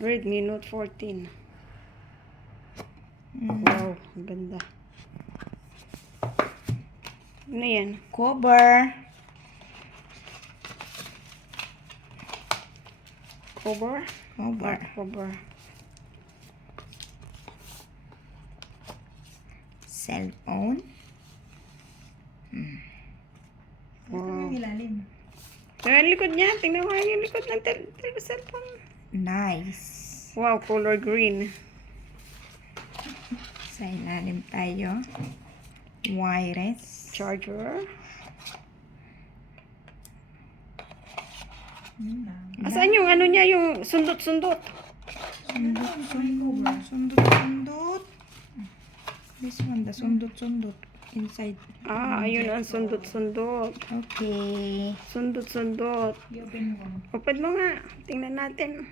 Redmi Note 14. Wow, ang ganda. Ano yan? Cover. Cover? Cover. Cover. Cellphone. Wow. ilalim. So, ang likod niya. Tingnan mo yung likod ng cellphone. Nice. Wow, color green. Sa ilalim tayo. Wireless. Charger. Asan yung ano niya, yung sundot-sundot? Sundot. This one, the sundot. Inside. Ah, ayun ang sundot-sundot. Okay. Sundot-sundot. Open mo nga. Tingnan natin.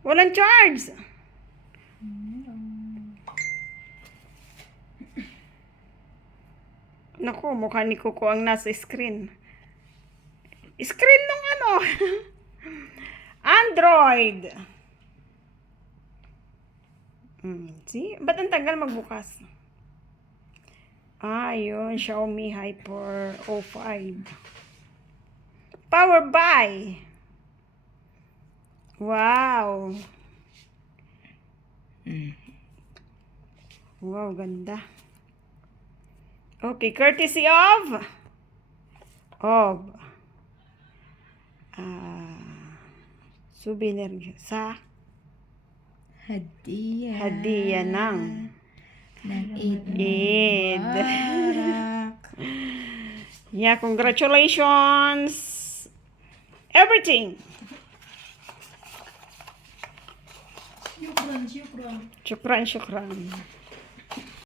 Walang charge. Naku, mukha ni Coco ang nasa screen. Screen nung ano? Android. See? Ba't ang tagal magbukas? Ah, yun. Xiaomi Hyper 05. Power by. Wow. Wow, ganda. Okay, courtesy of souvenir sa hadiah ng Eid. Yeah, congratulations. Everything. Shukran.